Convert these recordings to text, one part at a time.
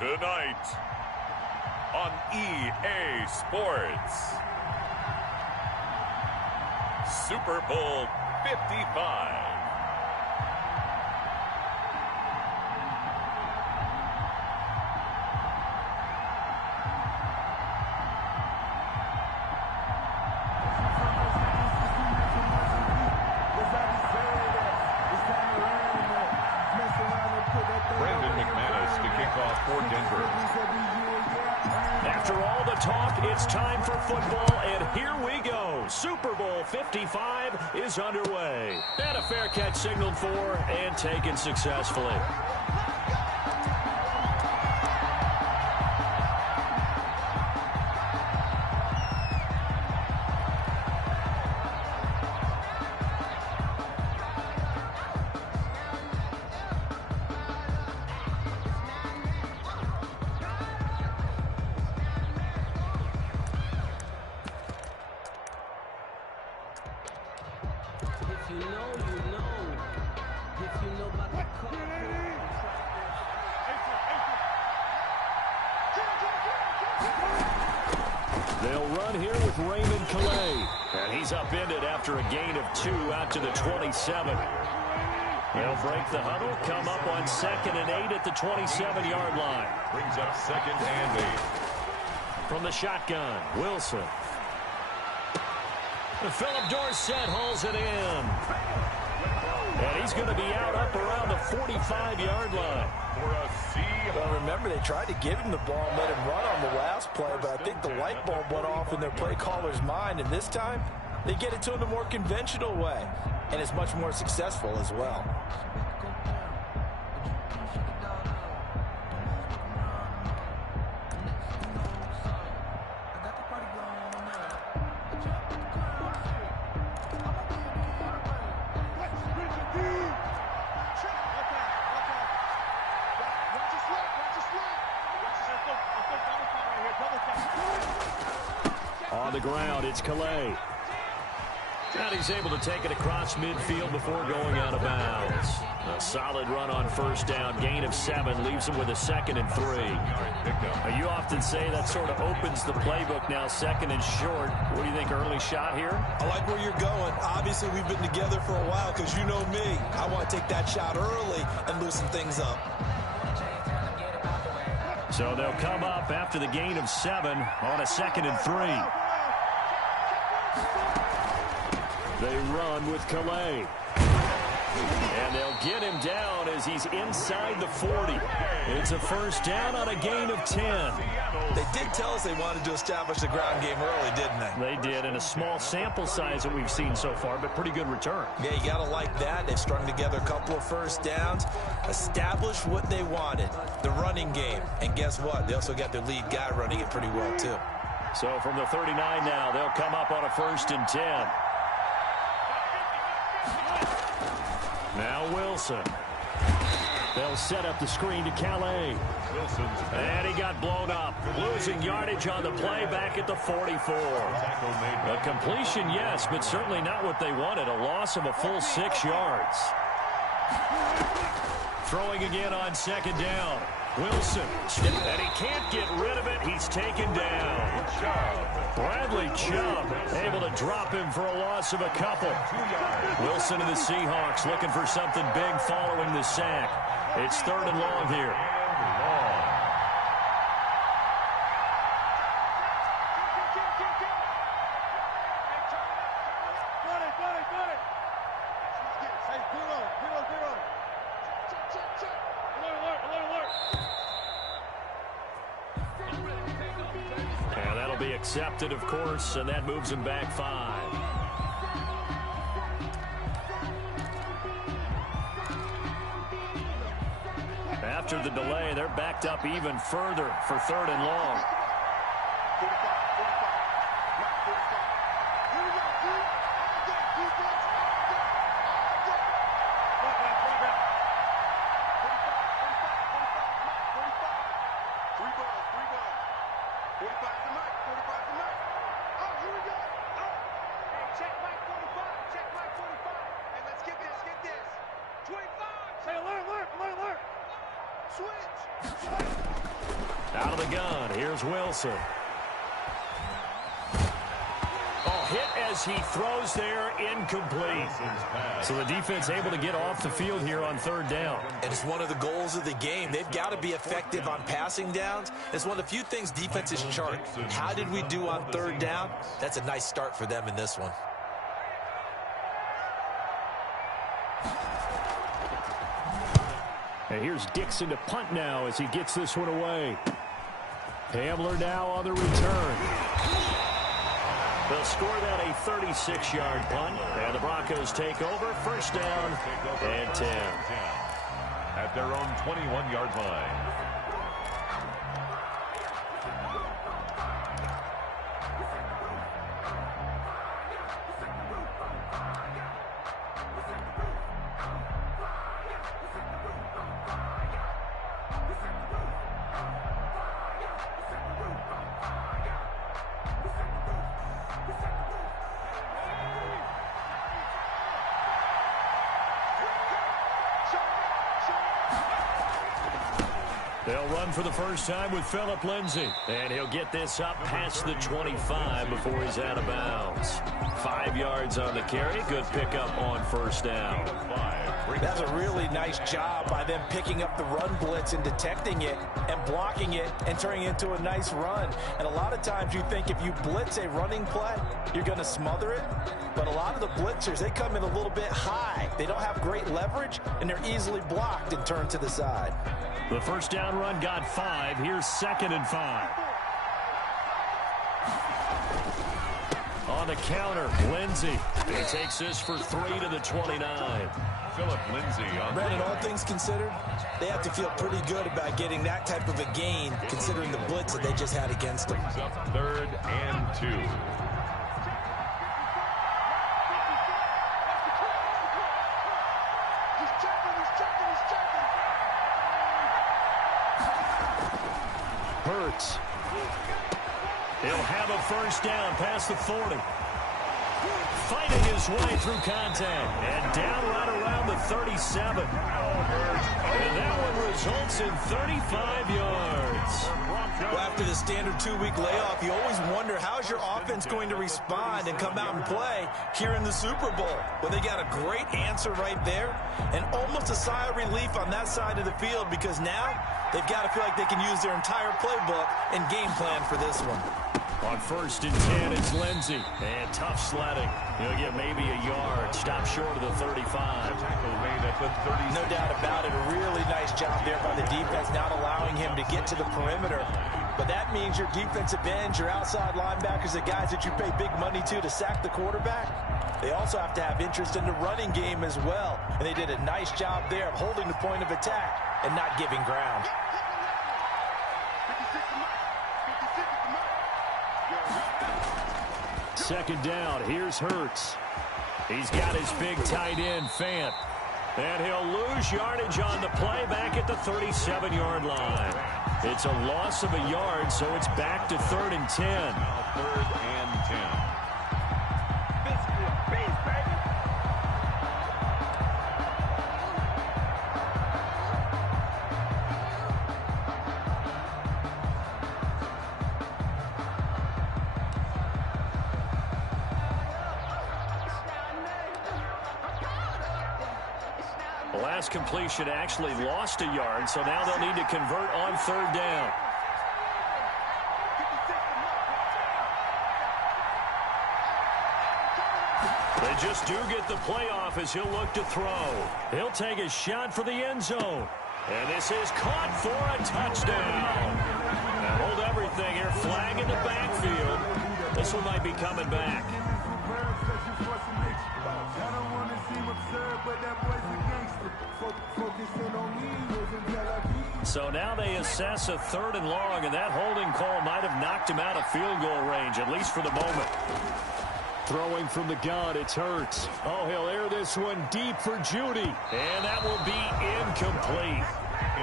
Tonight on EA Sports, Super Bowl 55. After all the talk, it's time for football, and here we go. Super Bowl 55 is underway. And a fair catch signaled for and taken successfully. They'll run here with Raymond Calais. And he's upended after a gain of 2 out to the 27. He'll break the huddle, come up on 2nd and 8 at the 27-yard line. Brings up 2nd and 8. From the shotgun, Wilson. And Philip Dorsett hauls it in. And he's going to be out up around the 45-yard line. For a Seahawks. Well, remember, they tried to give him the ball and let him run on the last play, but I think the light bulb went off in their play caller's mind, and this time they get it to him the more conventional way, and it's much more successful as well. On the ground, it's Calais. And he's able to take it across midfield before going out of bounds. A solid run on first down. Gain of 7 leaves him with a 2nd and 3. Now, you often say that sort of opens the playbook now, 2nd and short. What do you think, early shot here? I like where you're going. Obviously, we've been together for a while because you know me. I want to take that shot early and loosen things up. So they'll come up after the gain of 7 on a 2nd and 3. They run with Calais. And they'll get him down as he's inside the 40. It's a first down on a gain of 10. They did tell us they wanted to establish the ground game early, didn't they? They did, in a small sample size that we've seen so far, but pretty good return. Yeah, you got to like that. They've strung together a couple of first downs, established what they wanted, the running game. And guess what? They also got their lead guy running it pretty well, too. So from the 39 now, they'll come up on a 1st and 10. Now Wilson. They'll set up the screen to Calais. And he got blown up. Losing yardage on the play back at the 44. A completion, yes, but certainly not what they wanted. A loss of a full 6 yards. Throwing again on 2nd down. Wilson. And he can't get rid of it. He's taken down. Bradley Chubb able to drop him for a loss of a couple. Wilson and the Seahawks looking for something big following the sack. It's 3rd and long here. And that'll be accepted, of course, and that moves him back 5. After the delay, they're backed up even further for 3rd and long. Out of the gun, here's Wilson. Oh, hit as he throws there, incomplete. So the defense able to get off the field here on third down. And it's one of the goals of the game. They've got to be effective on passing downs. It's one of the few things defenses chart. How did we do on third down? That's a nice start for them in this one. And here's Dixon to punt now as he gets this one away. Hamler now on the return. They'll score that a 36-yard punt. And the Broncos take over. First down and 10. At their own 21-yard line. They'll run for the first time with Phillip Lindsay. And he'll get this up past the 25 before he's out of bounds. 5 yards on the carry. Good pickup on first down. That's a really nice job by them picking up the run blitz and detecting it and blocking it and turning it into a nice run. And a lot of times you think if you blitz a running play, you're going to smother it. But a lot of the blitzers, they come in a little bit high. They don't have great leverage, and they're easily blocked and turned to the side. The first down run got 5. Here's 2nd and 5. On the counter, Lindsay. He takes this for 3 to the 29. Phillip Lindsay on Brandon, all things considered, they have to feel pretty good about getting that type of a gain considering the blitz that they just had against them. up 3rd and 2. Hurts. He'll have a first down past the 40. Fighting his way through contact. And down right around the 37. And that one results in 35 yards. Well, after the standard 2-week layoff, you always wonder how's your offense going to respond and come out and play here in the Super Bowl. Well, they got a great answer right there and almost a sigh of relief on that side of the field because now they've got to feel like they can use their entire playbook and game plan for this one. On 1st and 10, it's Lindsay. And tough sledding. He'll get maybe a yard. Stop short of the 35. No doubt about it. A really nice job there by the defense, not allowing him to get to the perimeter. But that means your defensive ends, your outside linebackers, the guys that you pay big money to sack the quarterback, they also have to have interest in the running game as well. And they did a nice job there of holding the point of attack and not giving ground. Second down, here's Hurts. He's got his big tight end, Fant. And he'll lose yardage on the play back at the 37-yard line. It's a loss of a yard, so it's back to 3rd and 10. 3rd and 10. The last completion actually lost a yard, so now they'll need to convert on 3rd down. They just do get the playoff as he'll look to throw. He'll take a shot for the end zone. And this is caught for a touchdown. Now hold everything here. Flag in the backfield. This one might be coming back. So now they assess a 3rd and long, and that holding call might have knocked him out of field goal range, at least for the moment. Throwing from the gun, it's Hurts. Oh, he'll air this one deep for Judy. And that will be incomplete.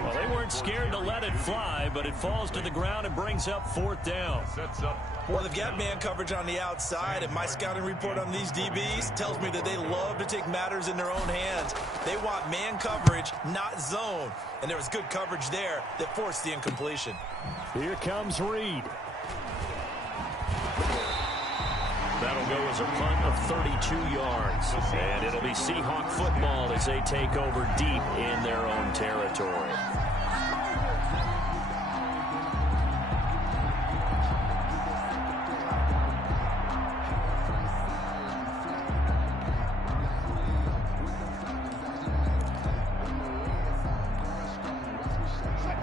Well, they weren't scared to let it fly, but it falls to the ground and brings up 4th down. Sets up Well, they've got man coverage on the outside, and my scouting report on these DBs tells me that they love to take matters in their own hands. They want man coverage, not zone. And there was good coverage there that forced the incompletion. Here comes Reed. That'll go as a punt of 32 yards. And it'll be Seahawk football as they take over deep in their own territory.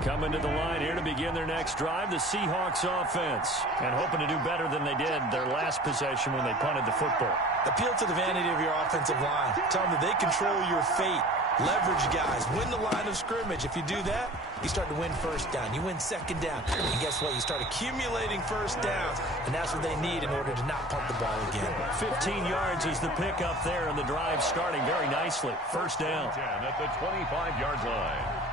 Coming to the line here to begin their next drive, the Seahawks offense. And hoping to do better than they did their last possession when they punted the football. Appeal to the vanity of your offensive line. Tell them that they control your fate. Leverage guys. Win the line of scrimmage. If you do that, you start to win first down. You win second down. And guess what? You start accumulating first downs. And that's what they need in order to not punt the ball again. 15 yards is the pickup there, and the drive starting very nicely. First down. 10 at the 25-yard line.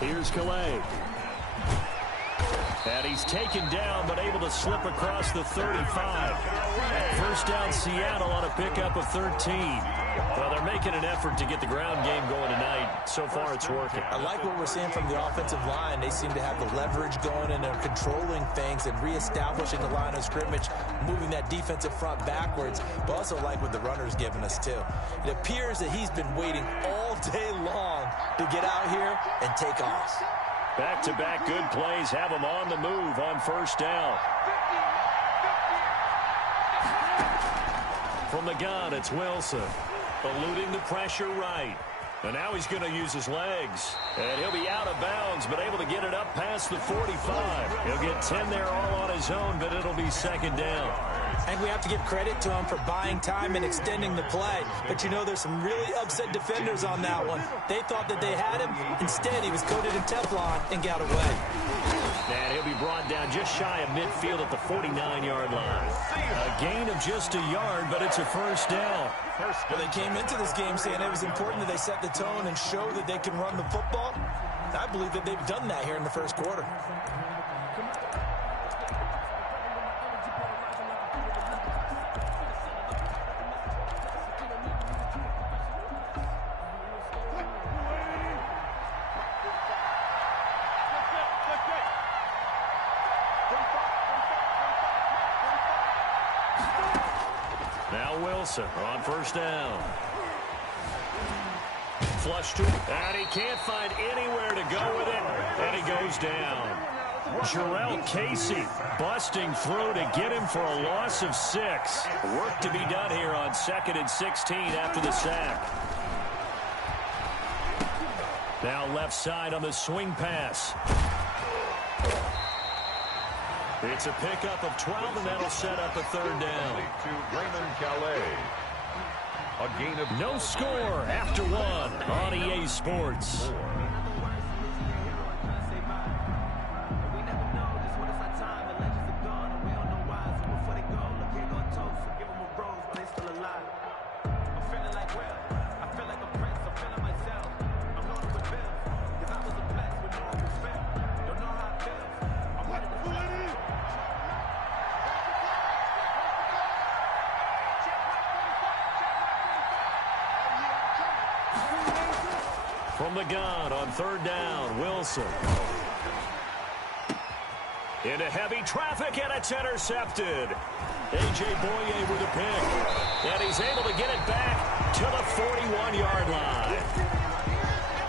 Here's Calais. And he's taken down, but able to slip across the 35. First down, Seattle on a pickup of 13. Well, they're making an effort to get the ground game going tonight. So far, it's working. I like what we're seeing from the offensive line. They seem to have the leverage going, and they're controlling things and reestablishing the line of scrimmage, moving that defensive front backwards, but also like what the runner's giving us, too. It appears that he's been waiting all day long to get out here and take off. Back-to-back good plays have him on the move on first down. From the gun, it's Wilson. Eluding the pressure right. And now he's going to use his legs. And he'll be out of bounds, but able to get it up past the 45. He'll get 10 there all on his own, but it'll be second down. I think we have to give credit to him for buying time and extending the play. But, you know, there's some really upset defenders on that one. They thought that they had him. Instead, he was coated in Teflon and got away. And he'll be brought down just shy of midfield at the 49-yard line. A gain of just a yard, but it's a first down. Well, they came into this game saying it was important that they set the tone and show that they can run the football. I believe that they've done that here in the first quarter. Wilson on first down. Flush to him, and he can't find anywhere to go with it, and he goes down. Jarrell Casey busting through to get him for a loss of 6. Work to be done here on 2nd and 16 after the sack. Now left side on the swing pass. It's a pickup of 12, and that'll set up a third down. To Raymond Calais. A gain of no score after 1 on EA Sports. From the gun on third down, Wilson. Into heavy traffic, and it's intercepted. A.J. Boye with a pick. And he's able to get it back to the 41-yard line.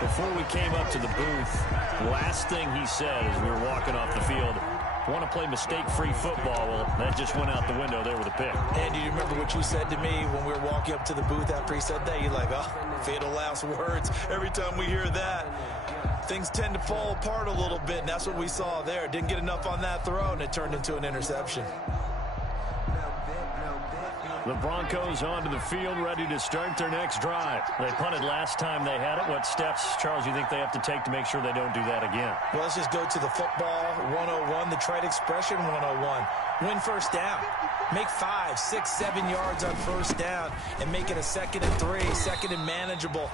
Before we came up to the booth, last thing he said as we were walking off the field, want to play mistake-free football. Well, that just went out the window there with a pick. And do you remember what you said to me when we were walking up to the booth after he said that? You're like, oh, fatal last words. Every time we hear that, things tend to fall apart a little bit, and that's what we saw there. Didn't get enough on that throw, and it turned into an interception. The Broncos onto the field, ready to start their next drive. They punted last time they had it. What steps, Charles, you think they have to take to make sure they don't do that again? Well, let's just go to the football 101, the trite expression 101. Win first down. Make 5, 6, 7 yards on first down and make it a 2nd and 3, 2nd and manageable.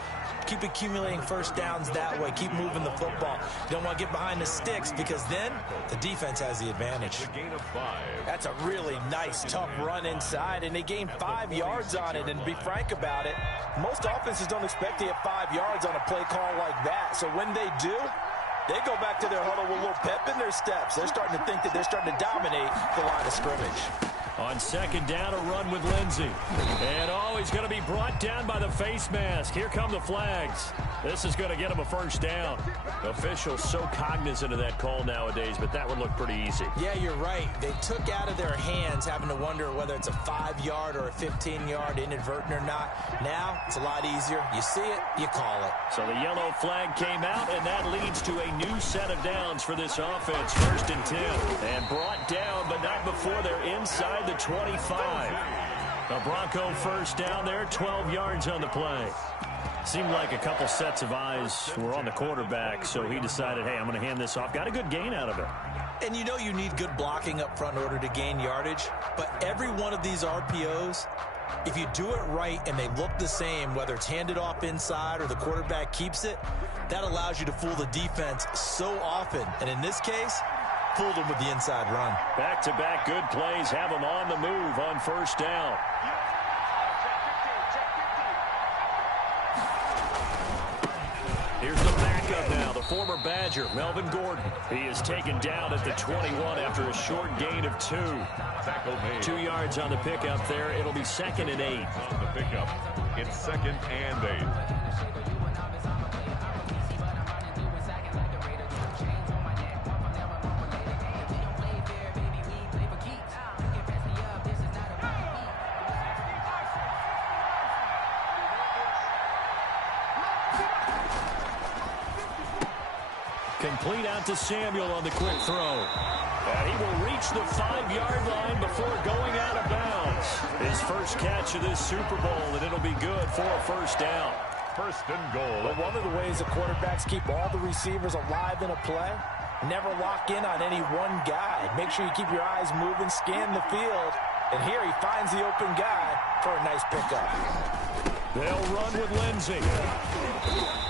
Keep accumulating first downs that way. Keep moving the football. You don't want to get behind the sticks because then the defense has the advantage. That's a really nice, tough run inside, and they gained 5 yards on it. And to be frank about it, most offenses don't expect to get 5 yards on a play call like that. So when they do, they go back to their huddle with a little pep in their steps. They're starting to think that they're starting to dominate the line of scrimmage. On second down, a run with Lindsey. And, he's going to be brought down by the face mask. Here come the flags. This is going to get him a first down. Officials so cognizant of that call nowadays, but that would look pretty easy. Yeah, you're right. They took out of their hands having to wonder whether it's a 5-yard or a 15-yard inadvertent or not. Now, it's a lot easier. You see it, you call it. So the yellow flag came out, and that leads to a new set of downs for this offense. 1st and 10. And brought down, but not before they're inside the 25. The Bronco first down there, 12 yards on the play. Seemed like a couple sets of eyes were on the quarterback, so he decided, hey, I'm going to hand this off. Got a good gain out of it. And you know you need good blocking up front in order to gain yardage, but every one of these RPOs, if you do it right and they look the same, whether it's handed off inside or the quarterback keeps it, that allows you to fool the defense so often. And in this case, fooled them with the inside run. Back-to-back good plays have them on the move on first down. Here's the backup now, the former Badger, Melvin Gordon. He is taken down at the 21 after a short gain of 2. 2 yards on the pickup there. It'll be 2nd and 8. On the pickup, it's 2nd and 8. Complete out to Samuel on the quick throw. And he will reach the 5-yard line before going out of bounds. His first catch of this Super Bowl, and it'll be good for a first down. 1st and goal. But one of the ways the quarterbacks keep all the receivers alive in a play, never lock in on any one guy. Make sure you keep your eyes moving, scan the field. And here he finds the open guy for a nice pickup. They'll run with Lindsey.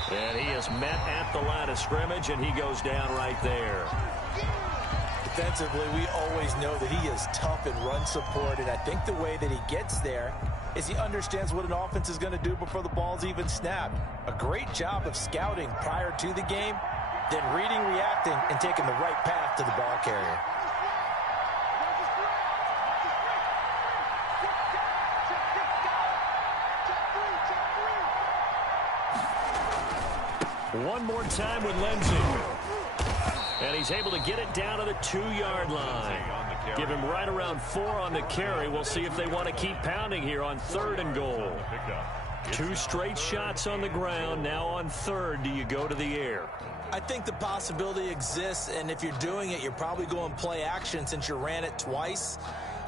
And he is met at the line of scrimmage, and he goes down right there. Defensively, we always know that he is tough in run support, and I think the way that he gets there is he understands what an offense is going to do before the ball's even snapped. A great job of scouting prior to the game, then reading, reacting, and taking the right path to the ball carrier. One more time with Lindsey. And he's able to get it down to the 2-yard line. Give him right around 4 on the carry. We'll see if they want to keep pounding here on 3rd and goal. 2 straight shots on the ground. Now on 3rd, do you go to the air? I think the possibility exists, and if you're doing it, you're probably going play action since you ran it twice.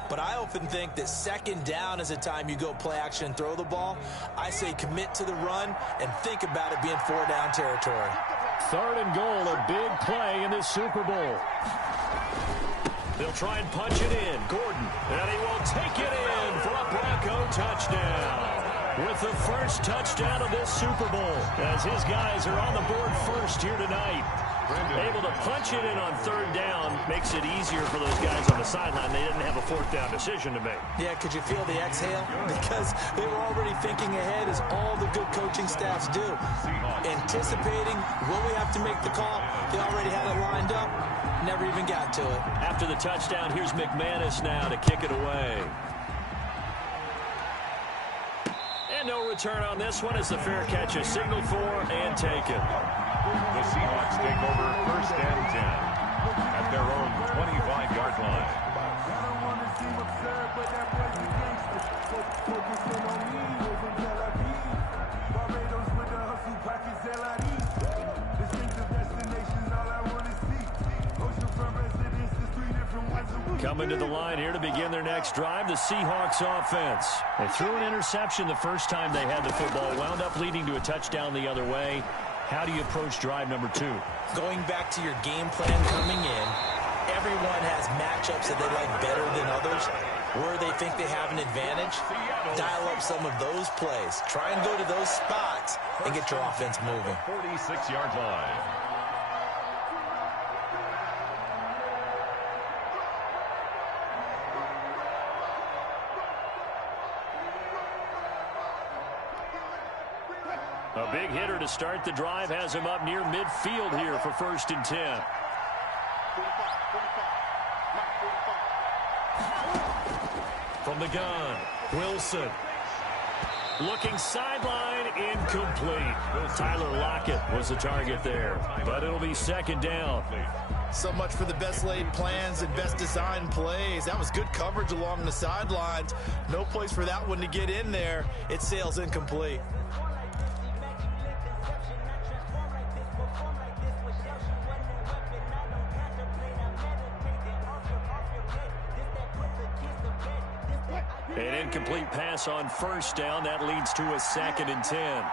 But I often think that 2nd down is the time you go play action and throw the ball. I say commit to the run and think about it being 4-down territory. 3rd and goal, a big play in this Super Bowl. They'll try and punch it in. Gordon, and he will take it in for a Bronco touchdown. With the first touchdown of this Super Bowl, as his guys are on the board first here tonight. Able to punch it in on 3rd down makes it easier for those guys on the sideline. They didn't have a 4th down decision to make. Yeah, could you feel the exhale? Because they were already thinking ahead, as all the good coaching staffs do. Anticipating, will we have to make the call? They already had it lined up. Never even got to it. After the touchdown, here's McManus now to kick it away. And no return on this one as the fair catch is signaled for and taken. The Seahawks take over 1st and 10 at their own 25-yard line. Coming to the line here to begin their next drive, the Seahawks offense. They threw an interception the first time they had the football, wound up leading to a touchdown the other way. How do you approach drive number 2? Going back to your game plan coming in, everyone has matchups that they like better than others. Where they think they have an advantage, dial up some of those plays. Try and go to those spots and get your offense moving. 46-yard line. A big hitter to start the drive has him up near midfield here for 1st and 10. From the gun, Wilson. Looking sideline, incomplete. Tyler Lockett was the target there, but it'll be 2nd down. So much for the best laid plans and best designed plays. That was good coverage along the sidelines. No place for that one to get in there. It sails incomplete. An incomplete pass on 1st down. That leads to a 2nd and 10.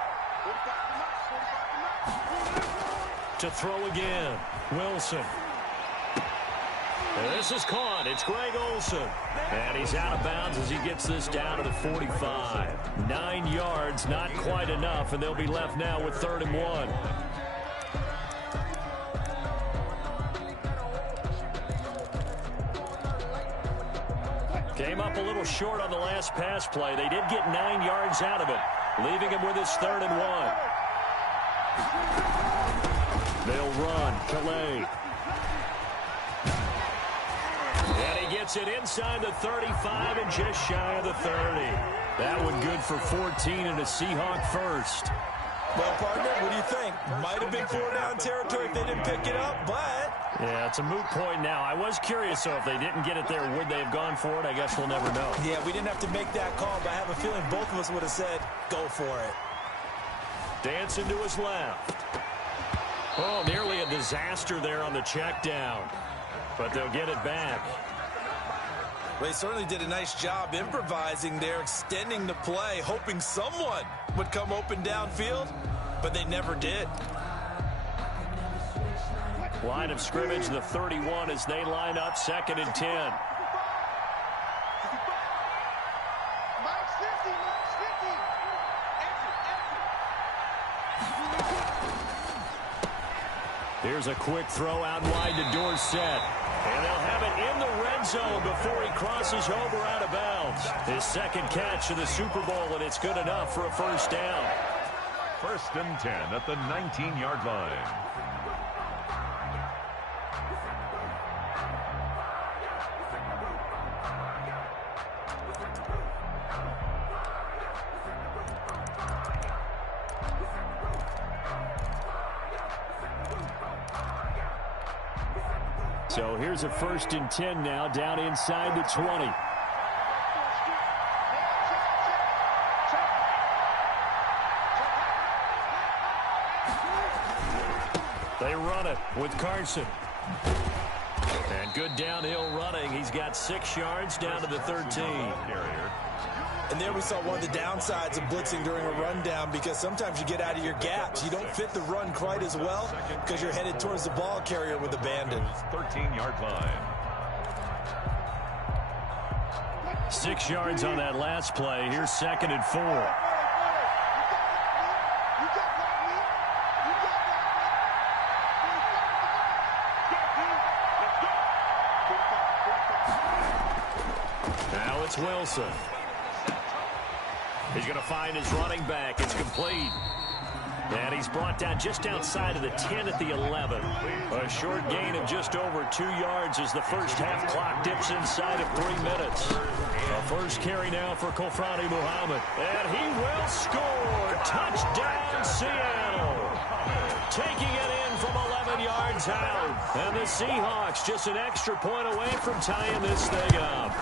To throw again, Wilson. This is caught. It's Greg Olsen. And he's out of bounds as he gets this down to the 45. 9 yards, not quite enough, and they'll be left now with 3rd and 1. Came up a little short on the last pass play. They did get 9 yards out of it, leaving him with his 3rd and 1. They'll run. Calais. And he gets it inside the 35 and just shy of the 30. That one good for 14 and a Seahawk first. Well, partner, what do you think? Might have been 4-down territory if they didn't pick it up, but... Yeah, it's a moot point now. I was curious, so if they didn't get it there, would they have gone for it? I guess we'll never know. Yeah, we didn't have to make that call, but I have a feeling both of us would have said, go for it. Dancing to his left. Oh, nearly a disaster there on the check down. But they'll get it back. They certainly did a nice job improvising there, extending the play, hoping someone would come open downfield, but they never did. Line of scrimmage, the 31 as they line up, 2nd and 10. Here's a quick throw out wide to Dorsett. And they'll have it in the red zone before he crosses over out of bounds. His 2nd catch of the Super Bowl, and it's good enough for a 1st down. 1st and 10 at the 19-yard line. So here's a 1st and 10 now, down inside the 20. They run it with Carson. And good downhill running. He's got 6 yards down to the 13. And there we saw one of the downsides of blitzing during a rundown, because sometimes you get out of your gaps. You don't fit the run quite as well because you're headed towards the ball carrier with abandon. 13-yard line. 6 yards on that last play. Here's 2nd and 4. Now it's Wilson. He's going to find his running back. It's complete. And he's brought down just outside of the 10 at the 11. A short gain of just over 2 yards as the first half clock dips inside of 3 minutes. A first carry now for Kofrani Muhammad. And he will score. Touchdown, Seattle. Taking it in from 11 yards out. And the Seahawks just an extra point away from tying this thing up.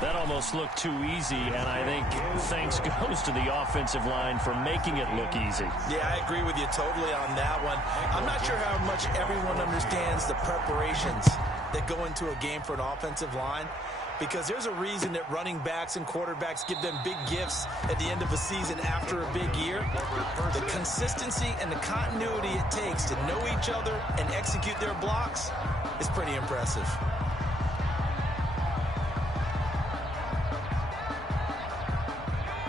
That almost looked too easy, and I think thanks goes to the offensive line for making it look easy. Yeah, I agree with you totally on that one. I'm not sure how much everyone understands the preparations that go into a game for an offensive line, because there's a reason that running backs and quarterbacks give them big gifts at the end of a season after a big year. The consistency and the continuity it takes to know each other and execute their blocks is pretty impressive.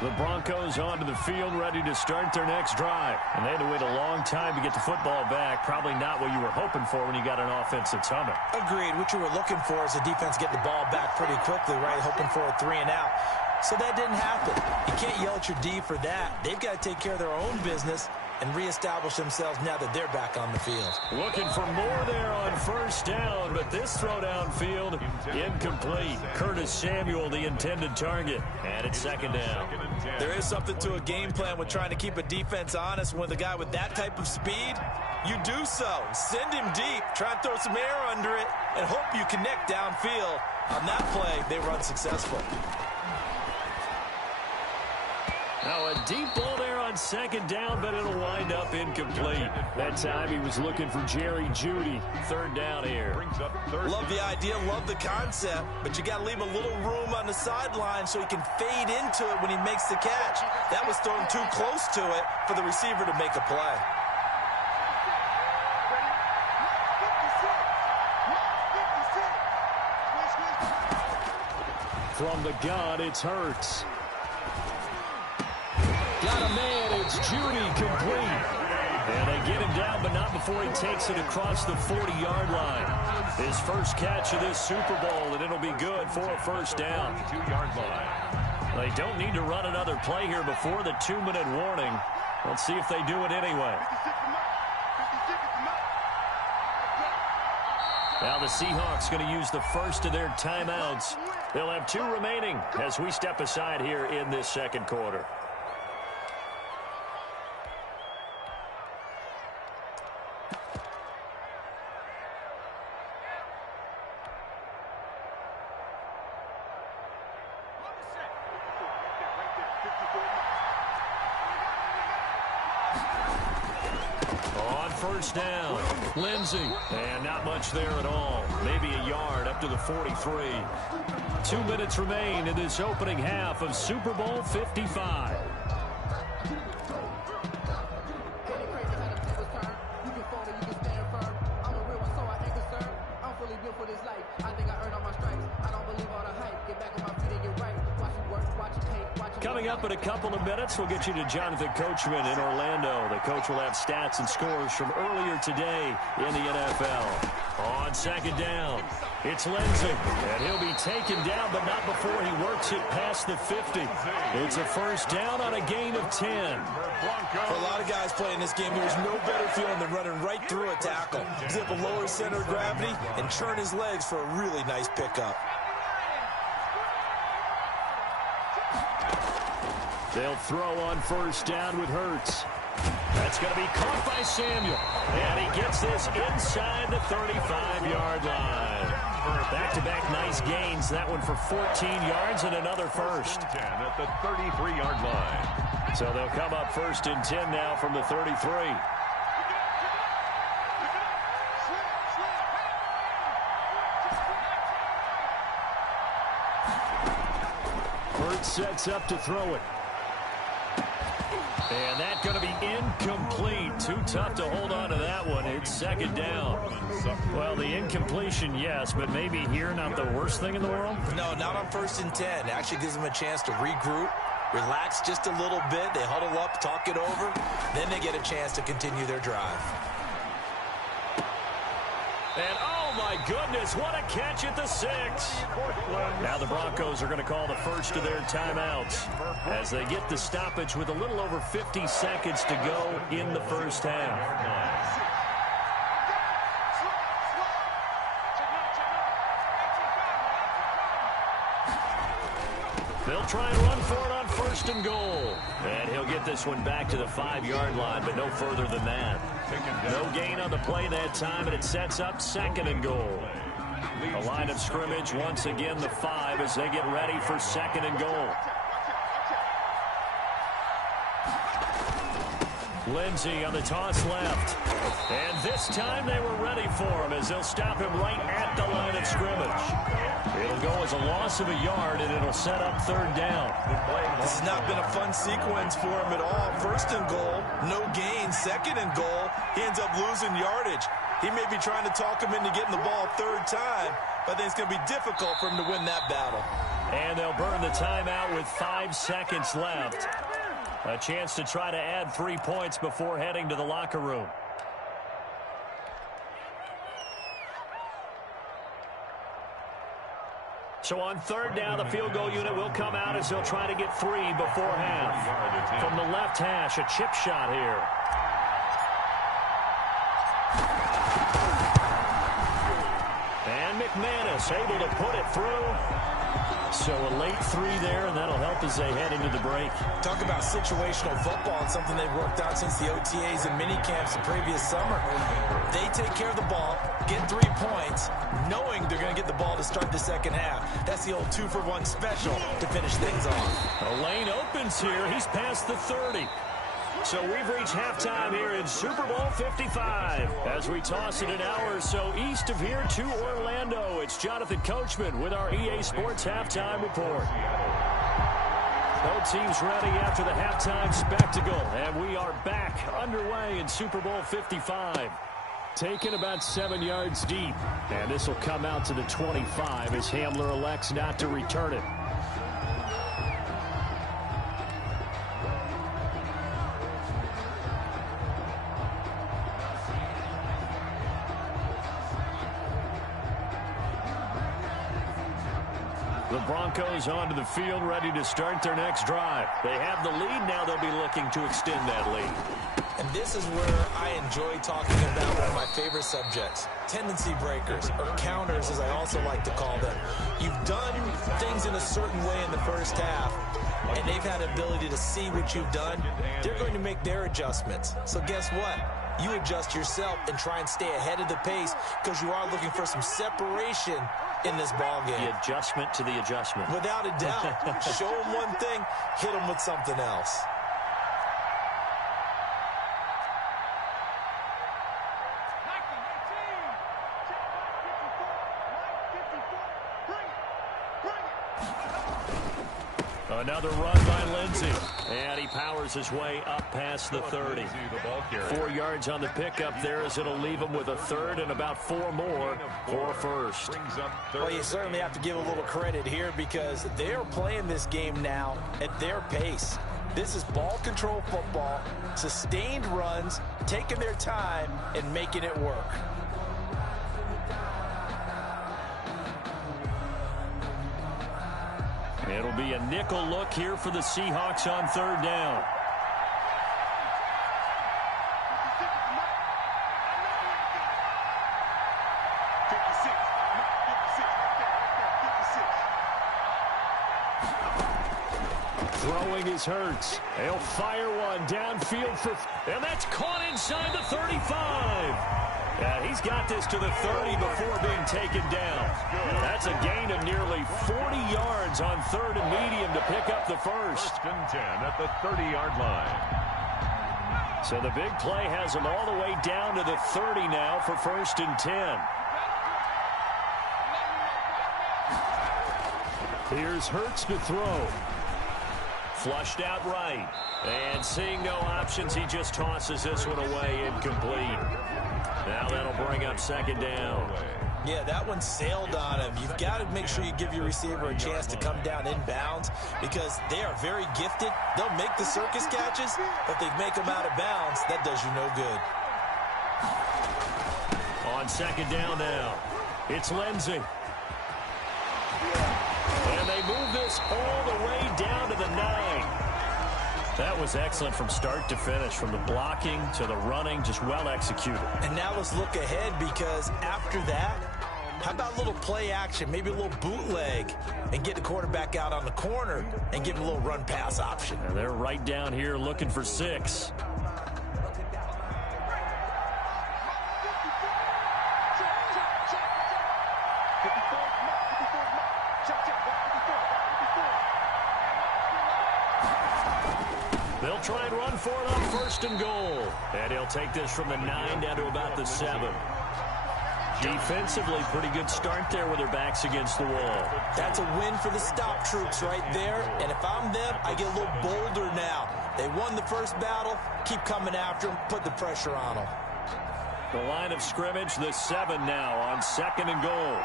The Broncos onto the field, ready to start their next drive. And they had to wait a long time to get the football back. Probably not what you were hoping for when you got an offense that's humming. Agreed. What you were looking for is the defense getting the ball back pretty quickly, right? Hoping for a 3 and out. So that didn't happen. You can't yell at your D for that. They've got to take care of their own business and reestablish themselves now that they're back on the field. Looking for more there on first down, but this throw downfield incomplete. Curtis Samuel, the intended target, and it's second down. There is something to a game plan with trying to keep a defense honest. With a guy with that type of speed, you do so. Send him deep, try and throw some air under it, and hope you connect downfield. On that play, they were unsuccessful. Now a deep ball there on second down, but it'll wind up incomplete. That time he was looking for Jerry Jeudy. Third down here. Love the idea, love the concept, but you got to leave a little room on the sideline so he can fade into it when he makes the catch. That was thrown too close to it for the receiver to make a play. From the gun, it's Hurts. Got a man, it's Jeudy, complete. And they get him down, but not before he takes it across the 40-yard line. His first catch of this Super Bowl, and it'll be good for a first down. 2-yard line. They don't need to run another play here before the 2-minute warning. Let's see if they do it anyway. Now the Seahawks going to use the first of their timeouts. They'll have 2 remaining as we step aside here in this second quarter. First down, Lindsey, and not much there at all. Maybe a yard up to the 43. 2 minutes remain in this opening half of Super Bowl 55. Coming up in a couple of minutes, we'll get you to Jonathan Coachman in Orlando. The coach will have stats and scores from earlier today in the NFL. On second down, it's Lindsey, and he'll be taken down, but not before he works it past the 50. It's a first down on a gain of 10. For a lot of guys playing this game, there's no better feeling than running right through a tackle. He's able to lower his center of gravity and churn his legs for a really nice pickup. They'll throw on first down with Hurts. That's going to be caught by Samuel. And he gets this inside the 35-yard line. Back-to-back nice gains. That one for 14 yards and another first. 10 at the 33-yard line. So they'll come up first and 10 now from the 33. Hurts sets up to throw it. And that's going to be incomplete. Too tough to hold on to that one. It's second down. Well, the incompletion, yes, but maybe here not the worst thing in the world? No, not on first and 10. It actually gives them a chance to regroup, relax just a little bit. They huddle up, talk it over. Then they get a chance to continue their drive. And oh my goodness, what a catch at the 6. Now the Broncos are going to call the first of their timeouts as they get the stoppage with a little over 50 seconds to go in the first half. They'll try and run for it on first and goal. And he'll get this one back to the 5-yard line, but no further than that. No gain on the play that time, and it sets up second and goal. A line of scrimmage, once again the 5 as they get ready for second and goal. Lindsey on the toss left. And this time they were ready for him as they'll stop him right at the line of scrimmage. It'll go as a loss of a yard, and it'll set up third down. This has not been a fun sequence for him at all. First and goal, no gain. Second and goal, he ends up losing yardage. He may be trying to talk him into getting the ball third time, but I think it's going to be difficult for him to win that battle. And they'll burn the timeout with 5 seconds left. A chance to try to add 3 points before heading to the locker room. So on third down, the field goal unit will come out as they'll try to get 3 before half. From the left hash, a chip shot here. And McManus able to put it through. So a late 3 there, and that'll help as they head into the break. Talk about situational football and something they've worked out since the OTAs and mini camps the previous summer. They take care of the ball, get 3 points, knowing they're going to get the ball to start the second half. That's the old 2-for-1 special to finish things off. A lane opens here. He's past the 30. So we've reached halftime here in Super Bowl 55. As we toss it an hour or so east of here to Orlando, it's Jonathan Coachman with our EA Sports Halftime Report. Both teams ready after the halftime spectacle, and we are back underway in Super Bowl 55. Taken about 7 yards deep, and this will come out to the 25 as Hamler elects not to return it. The Broncos onto the field, ready to start their next drive. They have the lead. Now they'll be looking to extend that lead. And this is where I enjoy talking about one of my favorite subjects, tendency breakers, or counters as I also like to call them. You've done things in a certain way in the first half, and they've had the ability to see what you've done. They're going to make their adjustments. So guess what? You adjust yourself and try and stay ahead of the pace because you are looking for some separation in this ball game. The adjustment to the adjustment. Without a doubt. Show them one thing, hit them with something else. Another run by Lindsey. And he powers his way up past the 30. 4 yards on the pickup there as it'll leave him with a third and about 4 more for a first. Well, you certainly have to give a little credit here because they're playing this game now at their pace. This is ball control football, sustained runs, taking their time and making it work. It'll be a nickel look here for the Seahawks on third down. Throwing is Hurts. They'll fire one downfield and that's caught inside the 35. Yeah, he's got this to the 30 before being taken down. That's a gain of nearly 40 yards on third and medium to pick up the first. 1st and 10 at the 30-yard line. So the big play has him all the way down to the 30 now for 1st and 10. Here's Hurts to throw. Flushed out right. And seeing no options, he just tosses this one away incomplete. Now that'll bring up 2nd down. Yeah, that one sailed on him. You've got to make sure you give your receiver a chance to come down inbounds because they are very gifted. They'll make the circus catches, but they make them out of bounds. That does you no good. On 2nd down now, it's Lindsey. And they move this all the way down to the 9. That was excellent from start to finish, from the blocking to the running, just well executed. And now let's look ahead because after that, how about a little play action, maybe a little bootleg, and get the quarterback out on the corner and give him a little run pass option. And they're right down here looking for 6. They'll try and run for it on 1st and goal. And he'll take this from the 9 down to about the 7. Defensively, pretty good start there with their backs against the wall. That's a win for the stop troops right there. And if I'm them, I get a little bolder now. They won the first battle. Keep coming after them. Put the pressure on them. The line of scrimmage, the 7 now on 2nd and goal.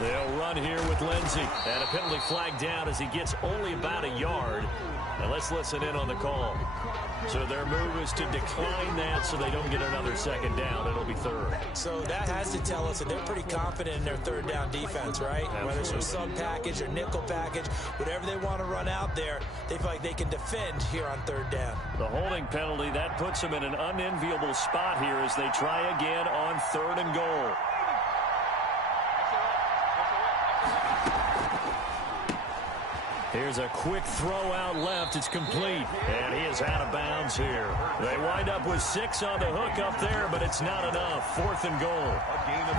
They'll run here with Lindsey. And a penalty flag down as he gets only about a yard. And let's listen in on the call. So their move is to decline that so they don't get another 2nd down. It'll be 3rd. So that has to tell us that they're pretty confident in their 3rd down defense, right? Absolutely. Whether it's their sub package or nickel package, whatever they want to run out there, they feel like they can defend here on 3rd down. The holding penalty, that puts them in an unenviable spot here as they try again on 3rd and goal. Here's a quick throw out left. It's complete. And he is out of bounds here. They wind up with 6 on the hook up there, but it's not enough. 4th and goal.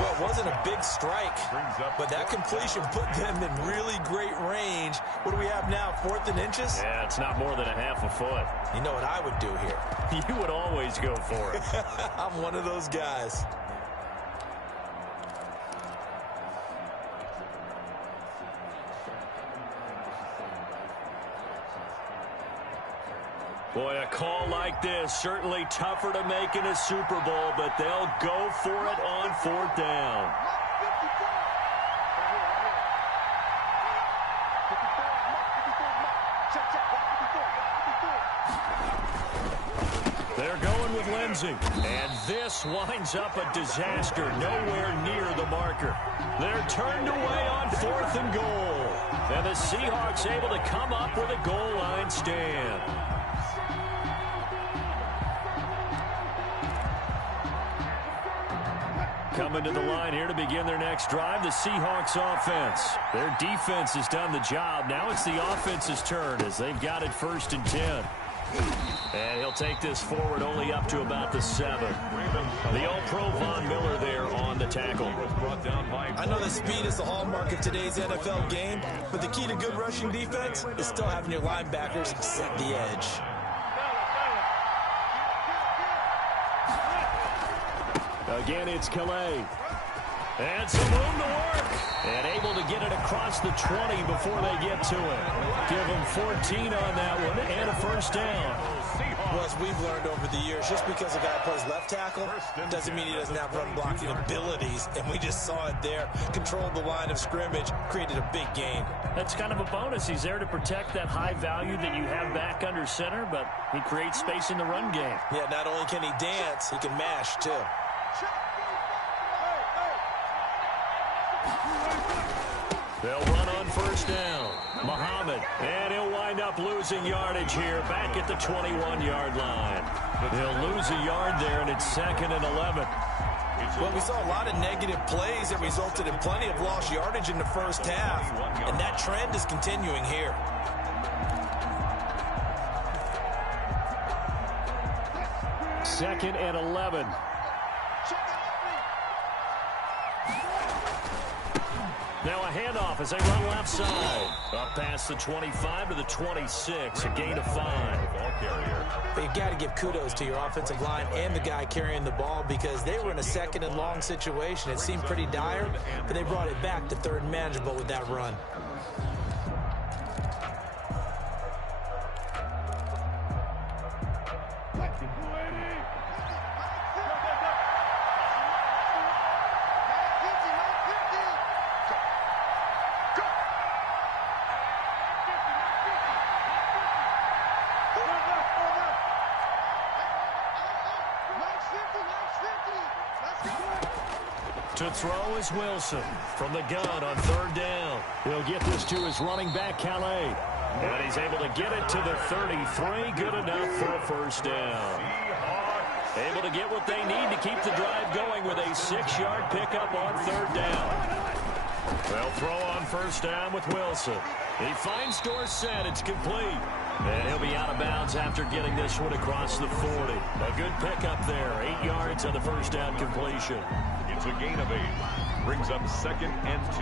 Well, it wasn't a big strike, but that completion put them in really great range. What do we have now, 4th and inches? Yeah, it's not more than a half a foot. You know what I would do here? You would always go for it. I'm one of those guys. Boy, a call like this, certainly tougher to make in a Super Bowl, but they'll go for it on 4th down. They're going with Lindsey. And this winds up a disaster, nowhere near the marker. They're turned away on 4th and goal. And the Seahawks able to come up with a goal line stand. Coming to the line here to begin their next drive, the Seahawks offense. Their defense has done the job. Now it's the offense's turn as they've got it 1st and 10. And he'll take this forward only up to about the 7. The All-Pro Von Miller there on the tackle. I know that speed is the hallmark of today's NFL game, but the key to good rushing defense is still having your linebackers set the edge. Again, it's Calais. And some room to work. And able to get it across the 20 before they get to it. Give them 14 on that one and a 1st down. Well, as we've learned over the years, just because a guy plays left tackle doesn't mean he doesn't have run blocking abilities. And we just saw it there. Controlled the line of scrimmage, created a big gain. That's kind of a bonus. He's there to protect that high value that you have back under center, but he creates space in the run game. Yeah, not only can he dance, he can mash too. They'll run on 1st down. Muhammad, and he'll wind up losing yardage here back at the 21-yard line. They'll lose a yard there, and it's 2nd and 11. Well, we saw a lot of negative plays that resulted in plenty of lost yardage in the first half, and that trend is continuing here. Second and 11. Now a handoff as they run left side. Up past the 25 to the 26, a gain of 5. But you got to give kudos to your offensive line and the guy carrying the ball because they were in a 2nd and long situation. It seemed pretty dire, but they brought it back to 3rd and manageable with that run. To throw is Wilson from the gun on 3rd down. He'll get this to his running back, Calais. And he's able to get it to the 33. Good enough for a 1st down. Able to get what they need to keep the drive going with a 6-yard pickup on 3rd down. They'll throw on 1st down with Wilson. He finds Dorsett. It's complete. And he'll be out of bounds after getting this one across the 40. A good pickup there. 8 yards on the 1st down completion. It's a gain of 8. Brings up 2nd and 2.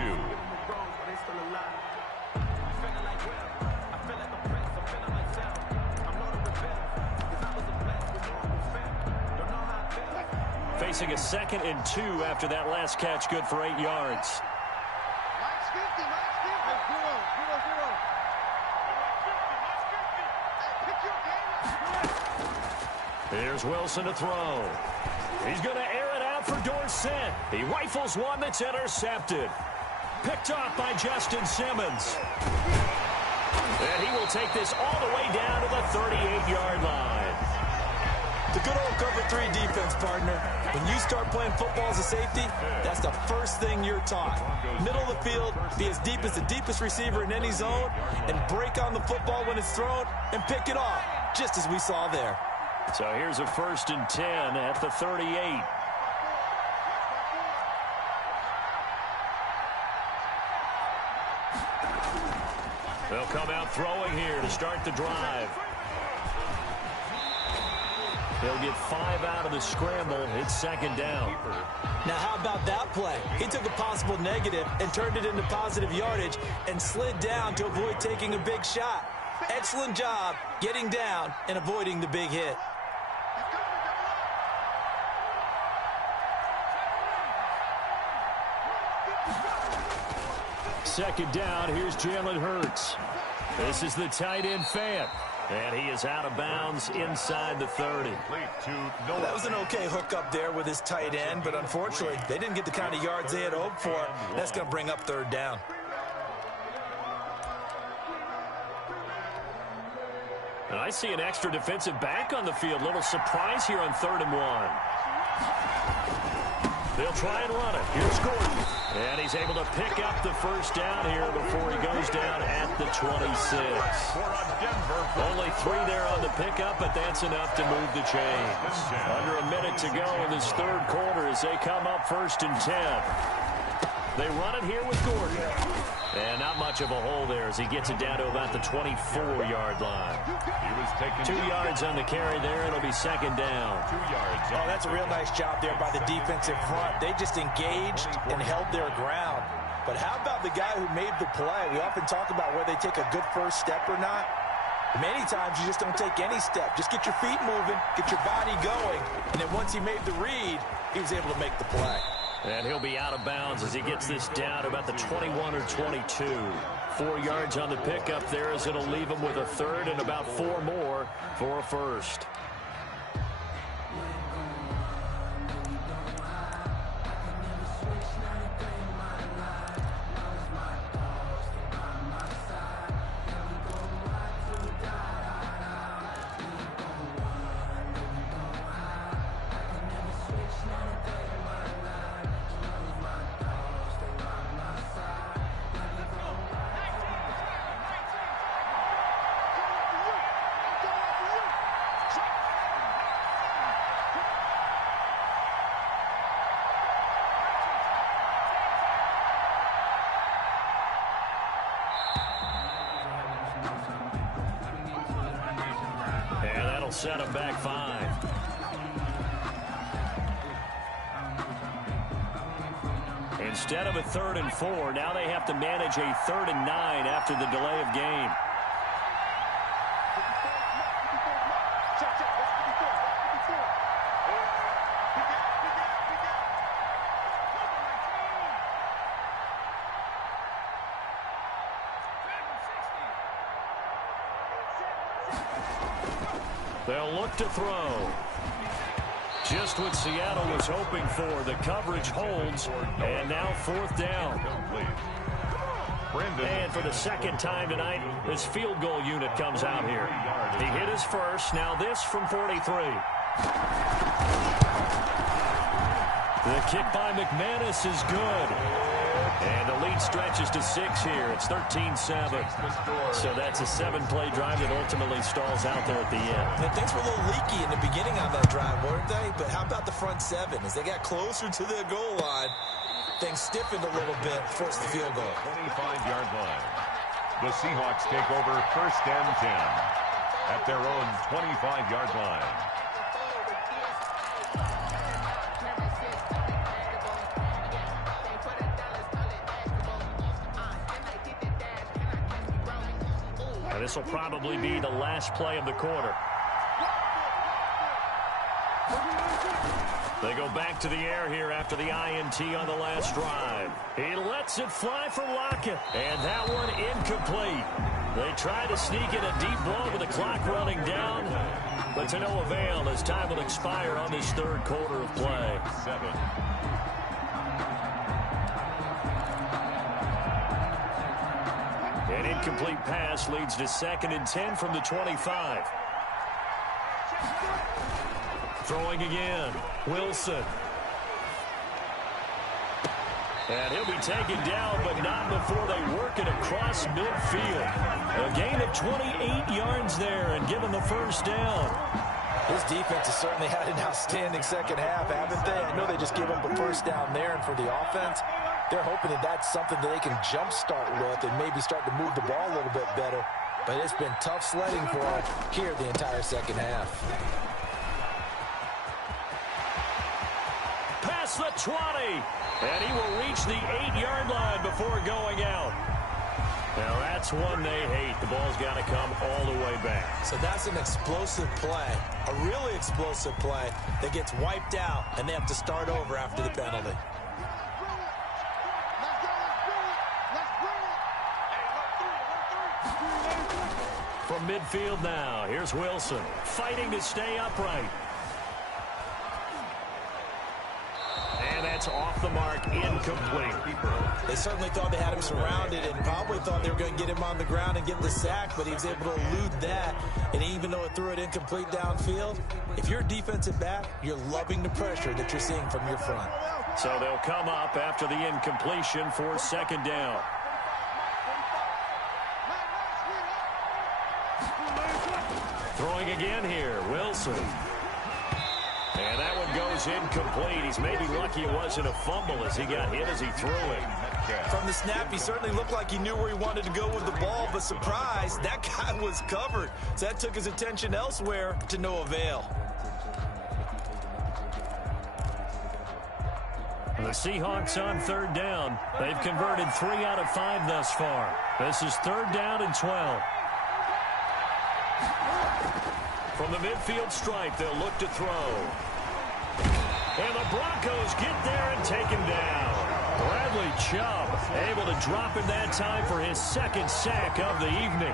Facing a 2nd and 2 after that last catch, good for 8 yards. Here's Wilson to throw. He's going to air it out for Dorsett. He rifles one that's intercepted. Picked off by Justin Simmons. And he will take this all the way down to the 38-yard line. The good old cover 3 defense, partner. When you start playing football as a safety, that's the first thing you're taught. Middle of the field, be as deep as the deepest receiver in any zone, and break on the football when it's thrown and pick it off, just as we saw there. So here's a 1st and 10 at the 38. They'll come out throwing here to start the drive. He'll get 5 out of the scramble. It's 2nd down. Now, how about that play? He took a possible negative and turned it into positive yardage and slid down to avoid taking a big shot. Excellent job getting down and avoiding the big hit. Second down, here's Jalen Hurts. This is the tight end Fant. And he is out of bounds inside the 30. That was an okay hookup there with his tight end, but unfortunately, they didn't get the kind of yards they had hoped for. That's going to bring up 3rd down. And I see an extra defensive back on the field. Little surprise here on 3rd and 1. They'll try and run it. Here's Gordon. And he's able to pick up the 1st down here before he goes down at the 26. Only 3 there on the pickup, but that's enough to move the chains. Under a minute to go in this 3rd quarter as they come up 1st and 10. They run it here with Gordon. And not much of a hole there as he gets it down to about the 24-yard line. He was taking 2 yards on the carry there. It'll be 2nd down. 2 yards. Oh, that's a real nice job there by the defensive front. They just engaged and held their ground. But how about the guy who made the play? We often talk about whether they take a good first step or not. Many times you just don't take any step. Just get your feet moving, get your body going, and then once he made the read, he was able to make the play. And he'll be out of bounds as he gets this down to about the 21 or 22. 4 yards on the pickup there as it'll leave him with a 3rd and about 4 more for a 1st. Set him back 5. Instead of a 3rd and 4, now they have to manage a 3rd and 9 after the delay of game. They'll look to throw. Just what Seattle was hoping for. The coverage holds, and now 4th down. And for the 2nd time tonight, this field goal unit comes out here. He hit his first. Now this from 43. The kick by McManus is good. And the lead stretches to 6 here. It's 13-7. So that's a 7-play drive that ultimately stalls out there at the end. And things were a little leaky in the beginning on that drive, weren't they? But how about the front 7? As they got closer to the goal line, things stiffened a little bit, forced the field goal. 25-yard line. The Seahawks take over 1st and 10 at their own 25-yard line. And this will probably be the last play of the quarter. They go back to the air here after the INT on the last drive. He lets it fly for Lockett, and that one incomplete. They try to sneak in a deep ball with the clock running down, but to no avail as time will expire on this third quarter of play. 7. An incomplete pass leads to 2nd and 10 from the 25. Throwing again, Wilson. And he'll be taken down, but not before they work it across midfield. A gain of 28 yards there and give him the first down. His defense has certainly had an outstanding second half, haven't they? I know they just gave up a first down there, and for the offense, they're hoping that that's something that they can jumpstart with and maybe start to move the ball a little bit better. But it's been tough sledding for them here the entire second half. Past the 20, and he will reach the 8-yard line before going out. Now that's one they hate. The ball's got to come all the way back. So that's an explosive play, a really explosive play that gets wiped out, and they have to start over after the penalty. From midfield now, here's Wilson fighting to stay upright. And that's off the mark, incomplete. They certainly thought they had him surrounded and probably thought they were going to get him on the ground and get the sack, but he was able to elude that. And even though it threw it incomplete downfield, if you're a defensive back, you're loving the pressure that you're seeing from your front. So they'll come up after the incompletion for 2nd down. Throwing again here, Wilson. And that one goes incomplete. He's maybe lucky it wasn't a fumble as he got hit as he threw it. From the snap, he certainly looked like he knew where he wanted to go with the ball, but surprise, that guy was covered. So that took his attention elsewhere to no avail. The Seahawks on 3rd down. They've converted 3 out of 5 thus far. This is 3rd down and 12. From the midfield stripe, they'll look to throw. And the Broncos get there and take him down. Bradley Chubb able to drop him that time for his 2nd sack of the evening.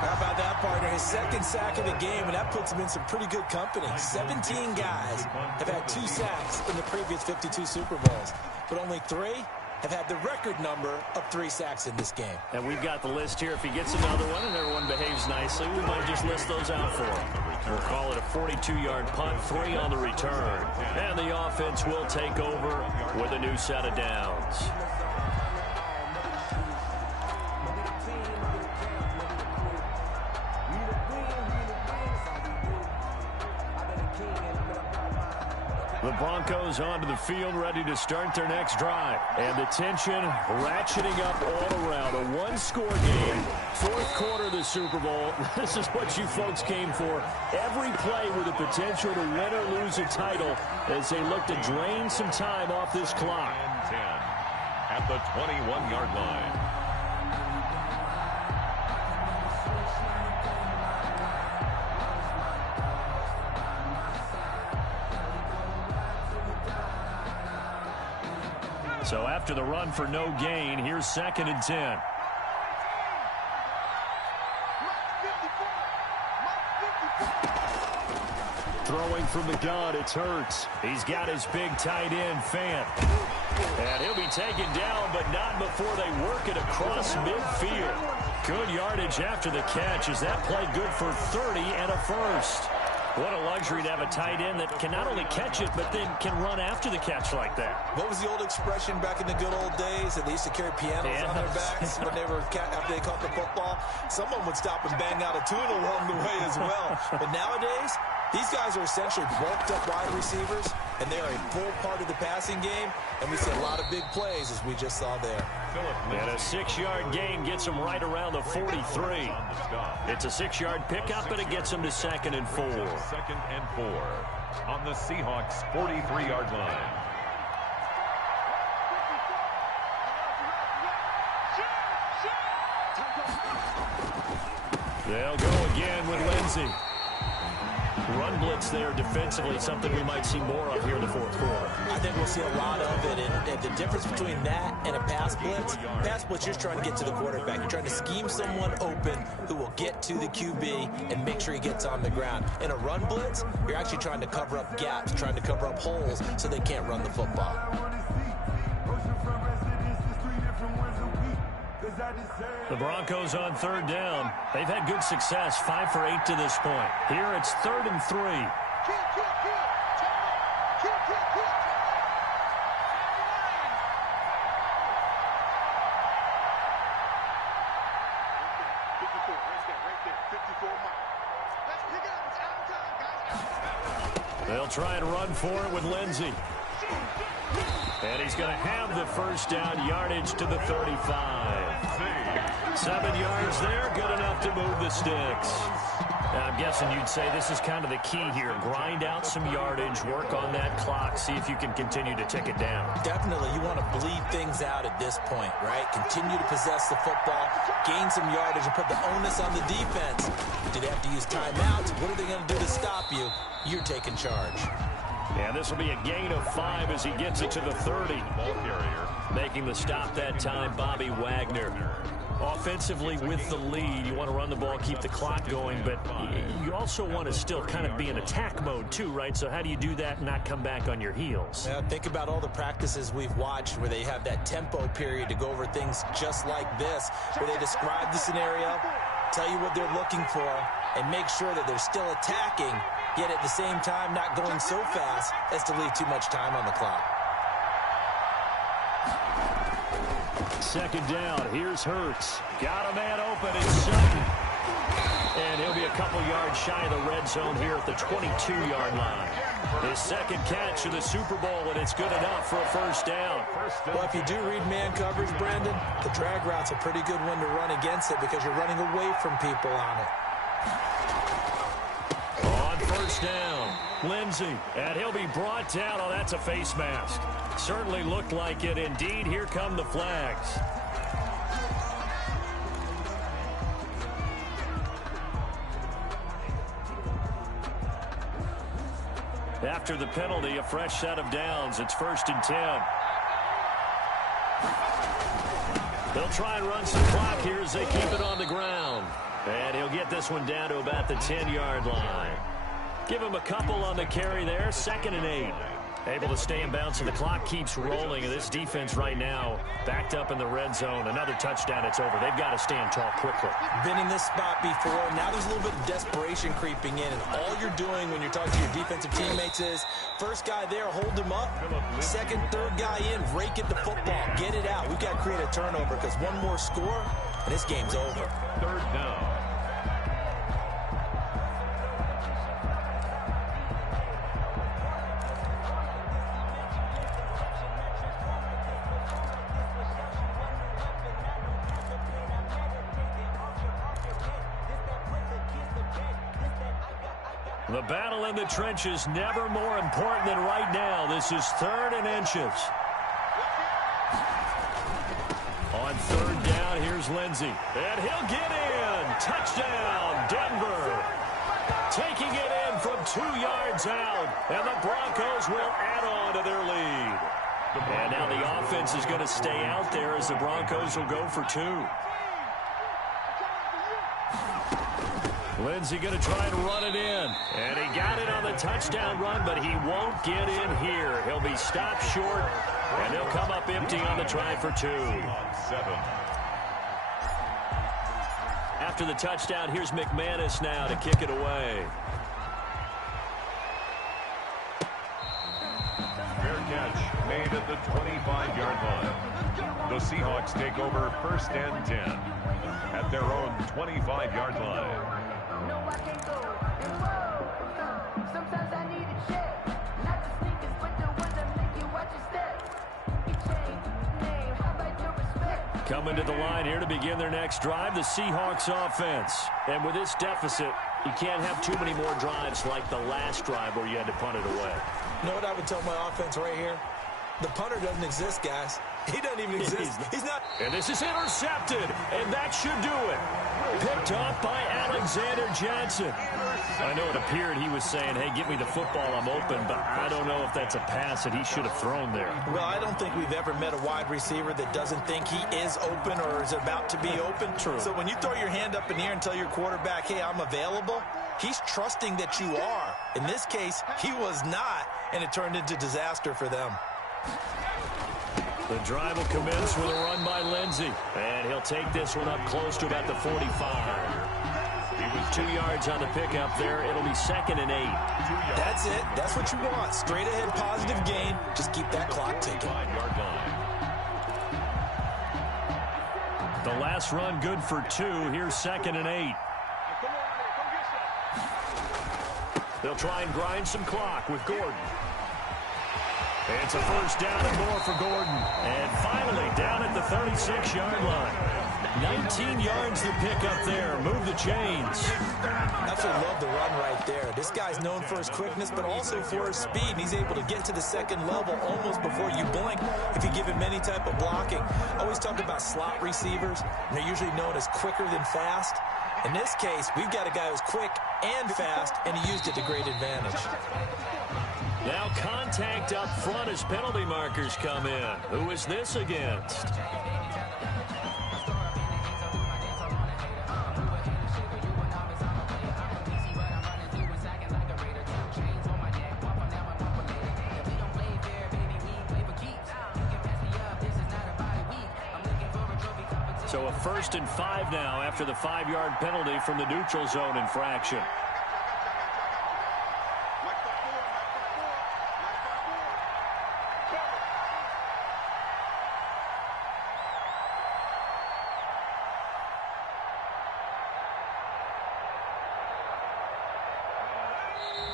How about that, partner? His 2nd sack of the game, and that puts him in some pretty good company. 17 guys have had 2 sacks in the previous 52 Super Bowls, but only 3 have had the record number of 3 sacks in this game. And we've got the list here. If he gets another one and everyone behaves nicely, we might just list those out for him. We'll call it a 42-yard punt, 3 on the return. And the offense will take over with a new set of downs. The Broncos onto the field, ready to start their next drive. And the tension ratcheting up all around. A one-score game. 4th quarter of the Super Bowl. This is what you folks came for. Every play with the potential to win or lose a title as they look to drain some time off this clock. 10 at the 21-yard line. So after the run for no gain, here's 2nd and 10. Throwing from the gun, it's Hurts. He's got his big tight end, Fant. And he'll be taken down, but not before they work it across midfield. Good yardage after the catch. Is that play good for 30 and a first? What a luxury to have a tight end that can not only catch it, but then can run after the catch like that. What was the old expression back in the good old days that they used to carry pianos on their backs when they were after they caught the football? Someone would stop and bang out a tune along the way as well. But nowadays, these guys are essentially bulked up wide receivers, and they are a full part of the passing game, and we see a lot of big plays as we just saw there. And a 6-yard gain gets them right around the 43. It's a 6-yard pickup, but it gets them to 2nd and 4. 2nd and 4 on the Seahawks 43-yard line. They'll go again with Lindsey. Run blitz there defensively, something we might see more of here in the fourth quarter. I think we'll see a lot of it, and the difference between that and a pass blitz, you're just trying to get to the quarterback. You're trying to scheme someone open who will get to the QB and make sure he gets on the ground. In a run blitz, you're actually trying to cover up gaps, trying to cover up holes so they can't run the football. The Broncos on third down. They've had good success, 5 for 8 to this point. Here it's 3rd and 3. They'll try and run for it with Lindsey. And he's going to have the first down, yardage to the 35. 7 yards there, good enough to move the sticks. Now, I'm guessing you'd say this is kind of the key here. Grind out some yardage, work on that clock, see if you can continue to tick it down. Definitely, you want to bleed things out at this point, right? Continue to possess the football, gain some yardage, and put the onus on the defense. Do they have to use timeouts? What are they going to do to stop you? You're taking charge. And this will be a gain of 5 as he gets it to the 30. Ball carrier. Making the stop that time, Bobby Wagner. Offensively with the lead, you want to run the ball, keep the clock going, but you also want to still kind of be in attack mode too, right? So how do you do that and not come back on your heels? Now, think about all the practices we've watched where they have that tempo period to go over things just like this, where they describe the scenario, tell you what they're looking for, and make sure that they're still attacking, yet at the same time not going so fast as to leave too much time on the clock. Second down, here's Hurts. Got a man open, it's Sutton. And he'll be a couple yards shy of the red zone here at the 22-yard line. His second catch of the Super Bowl, and it's good enough for a first down. Well, if you do read man coverage, Brandon, the drag route's a pretty good one to run against it because you're running away from people on it. On first down, Lindsey, and he'll be brought down. Oh, that's a face mask. Certainly looked like it. Indeed, here come the flags. After the penalty, a fresh set of downs. It's 1st and 10. They'll try and run some clock here as they keep it on the ground. And he'll get this one down to about the 10-yard line. Give him a couple on the carry there. 2nd and 8. Able to stay in bounds, and the clock keeps rolling. And this defense right now backed up in the red zone. Another touchdown, it's over. They've got to stand tall quickly. Been in this spot before. Now there's a little bit of desperation creeping in. And all you're doing when you're talking to your defensive teammates is, first guy there, hold him up. Second, third guy in, rake at the football. Get it out. We've got to create a turnover because one more score, and this game's over. 3rd down. The battle in the trenches, never more important than right now. This is 3rd and inches. On 3rd down, here's Lindsey. And he'll get in. Touchdown, Denver. Taking it in from 2 yards out. And the Broncos will add on to their lead. And now the offense is going to stay out there as the Broncos will go for 2. Lindsey going to try and run it in. And he got it on the touchdown run, but he won't get in here. He'll be stopped short, and he'll come up empty on the try for 2. 7. After the touchdown, here's McManus now to kick it away. Fair catch made at the 25-yard line. The Seahawks take over 1st and 10 at their own 25-yard line. No, I can't go. And whoa, sometimes I need a check. Not the sneakers, but the ones that make you watch your step. You change name, how about your respect? Coming to the line here to begin their next drive, the Seahawks offense. And with this deficit, you can't have too many more drives like the last drive where you had to punt it away. You know what I would tell my offense right here? The punter doesn't exist, guys. He doesn't even exist. He's not. And this is intercepted, and that should do it. Picked off by Alexander Johnson. I know it appeared he was saying, hey, give me the football, I'm open, but I don't know if that's a pass that he should have thrown there. Well, I don't think we've ever met a wide receiver that doesn't think he is open or is about to be open. True. So when you throw your hand up in the air and tell your quarterback, hey, I'm available, he's trusting that you are. In this case, he was not, and it turned into disaster for them. The drive will commence with a run by Lindsey. And he'll take this one up close to about the 45. He was 2 yards on the pickup there. It'll be 2nd and 8. That's it. That's what you want. Straight ahead positive gain. Just keep that clock ticking. The last run good for 2. Here's 2nd and 8. They'll try and grind some clock with Gordon. It's a first down and more for Gordon. And finally down at the 36-yard line. 19 yards to pick up there. Move the chains. Absolutely love the run right there. This guy's known for his quickness, but also for his speed. And he's able to get to the second level almost before you blink if you give him any type of blocking. I always talk about slot receivers, and they're usually known as quicker than fast. In this case, we've got a guy who's quick and fast, and he used it to great advantage. Now contact up front as penalty markers come in. Who is this against? So a 1st and 5 now after the 5-yard penalty from the neutral zone infraction.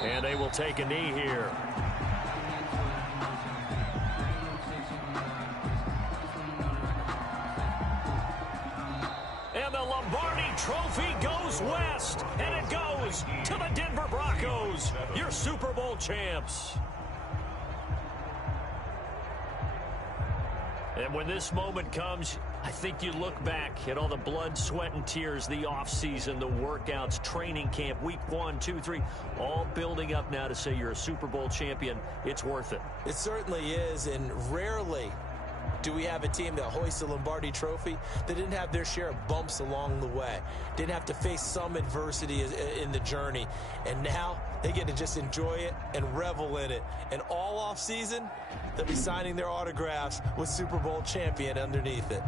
And they will take a knee here. And the Lombardi Trophy goes west. And it goes to the Denver Broncos, your Super Bowl champs. And when this moment comes, I think you look back at all the blood, sweat, and tears, the offseason, the workouts, training camp, week 1, 2, 3, all building up now to say you're a Super Bowl champion. It's worth it. It certainly is, and rarely do we have a team that hoists the Lombardi Trophy that didn't have their share of bumps along the way, didn't have to face some adversity in the journey, and now they get to just enjoy it and revel in it. And all offseason, they'll be signing their autographs with Super Bowl champion underneath it.